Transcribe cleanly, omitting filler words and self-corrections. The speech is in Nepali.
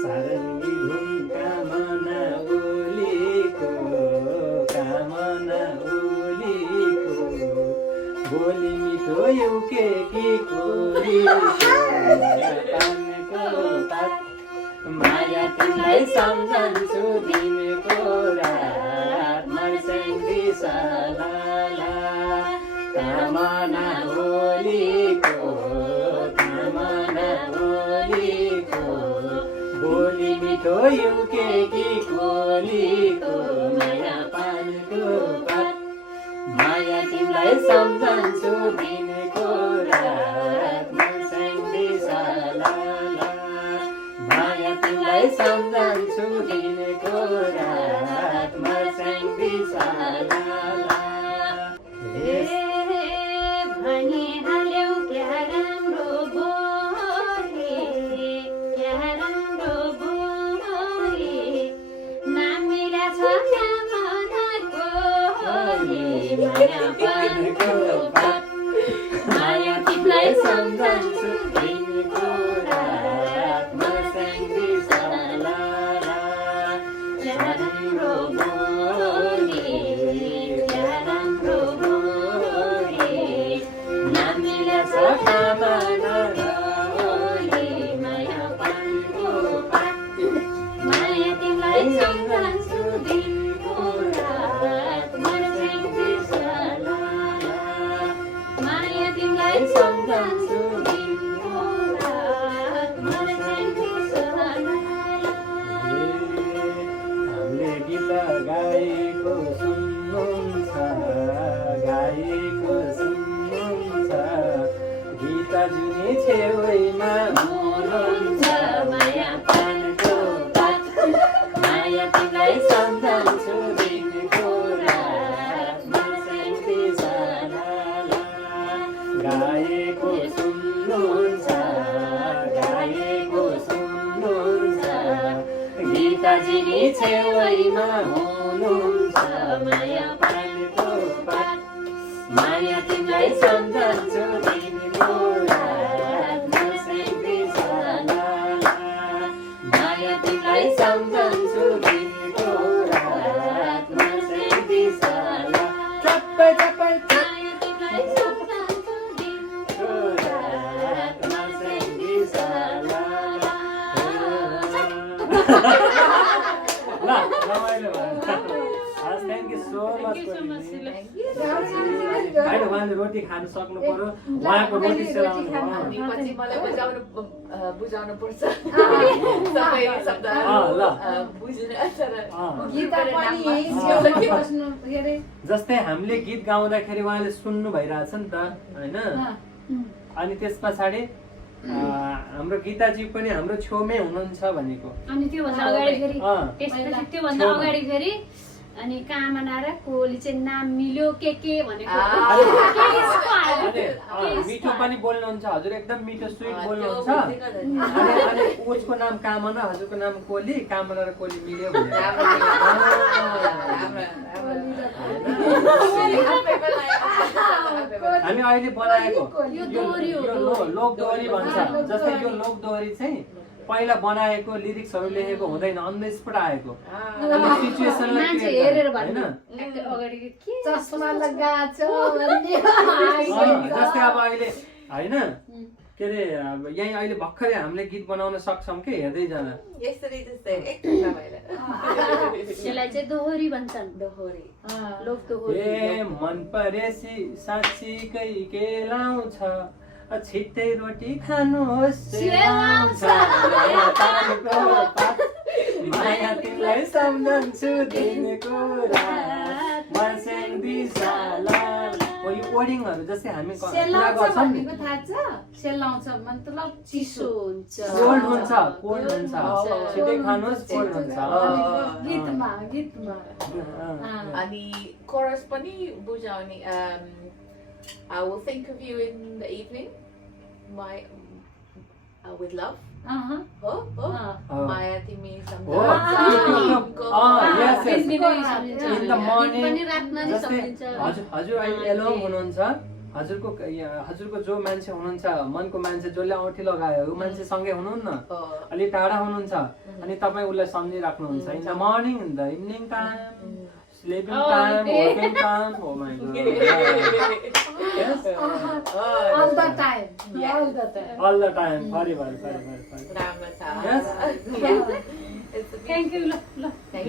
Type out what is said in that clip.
सारङ्गी धुन कामना ओलीको बोली मिठो एउके कि पानको पात माया तिमीलाई सम्झन्छु दिनको रात मर्स्याङ्गी सालाला कामना ओलीको बोली मिठो एउके कि कोलीको माया पानको पात माया तिमीलाई सम्झन्छु दिनको रात मर्स्याङ्गी सालाला माया तिमीलाई सम्झन्छु दिनको रात मर्स्याङ्गी सालाला माया तिमीलाई सम्झन्छु दिनको रात मर्स्याङ्गी सालाला राम्रो बोली नामीलाई सखामा नरओली माया पानको पात माया तिमीलाई सम्झन्छु दिनको रात मर्स्याङ्गी सम्झन्छु दिनको रात मर्स्याङ्गी सालाला हामीले गीत गाएको सुन्नुहुन्छ गीता जुनी छेउमा हुनुहुन्छ माया पानको पात माया तिमीलाई सम्झन्छु दिनको रात मर्स्याङ्गी सालाला गाएको सुन्नुहुन्छ गीताजीनी छेउमा हुनुहुन्छ माया पानको पात माया तिमीलाई सम्झन्छु दिनको रात मर्स्याङ्गी सालाला माया तिमीलाई सम्झन्छु दिनको रात मर्स्याङ्गी सालाला चप्पै चप्पै माया तिमीलाई सम्झन्छु दिनको रात मर्स्याङ्गी सालाला ल रमाइलो भयो थ्याङ्क यू सो मच होइन उहाँले रोटी खानु सक्नु पर्यो उहाँको रोटी सेलाउनु पछि मलाई बुझाउनु पर्छ जस्तै हामीले गीत गाउँदाखेरि उहाँले सुन्नु भइरहेछ नि त होइन अनि त्यस पछाडि हाम्रो गीताजी पनि हाम्रो छेउमै हुनुहुन्छ भनेको अनि त्योभन्दा अगाडि फेरि अनि कामना र कोली चाहिँ नाम मिल्यो के भनेको मिठो पनि बोल्नुहुन्छ हजुर एकदम मिठो स्विट बोल्नुहुन्छ अनि उसको नाम कामना हजुरको नाम कोली कामना र कोली मिल्यो हामी अहिले बनाएको लोक दोहोरी भन्छ जस्तै यो लोक दोहोरी चाहिँ पहिला बनाएको लिरिक्सहरू लेखेको हुँदैन अन द स्पट आएको सिचुएसनलाई जस्तै अब अहिले होइन के अरे यहीँ अहिले भर्खरै हामीले गीत बनाउन सक्छौँ कि हेर्दै जान यसलाई चाहिँ दोहोरी भन्छन् लोक दोहोरी ए मन परेसी साँच्चीकै के लाउँछ छिट्टै रोटी खानुहोस् माया तिमीलाई सम्झन्छु दिनको रात मर्स्याङ्गी सालाला यो कोडिङहरू जस्तै हामी कुरा गर्छौँ नि सेलाउँछ मतलब चिसो हुन्छ कोल्ड हुन्छ छिट्टै खानुहोस् कोल्ड हुन्छ गीतमा अनि कोरस पनि बुझाउने I will think of you in the evening, with love. Maya timi yes. In the morning. हजुर अहिले एलोङ हुनुहुन्छ हजुरको जो मान्छे हुनुहुन्छ मनको मान्छे जसले औँठी लगायो ऊ मान्छे सँगै हुनुहुन्न अलि टाढा हुनुहुन्छ अनि तपाईँ उसलाई सम्झिराख्नुहुन्छ in the morning in the evening time sleeping time, working time. Oh my God. Yes. All the time. All the time. All the time. Forever. Ramata. Yes. It's a Thank you. Thank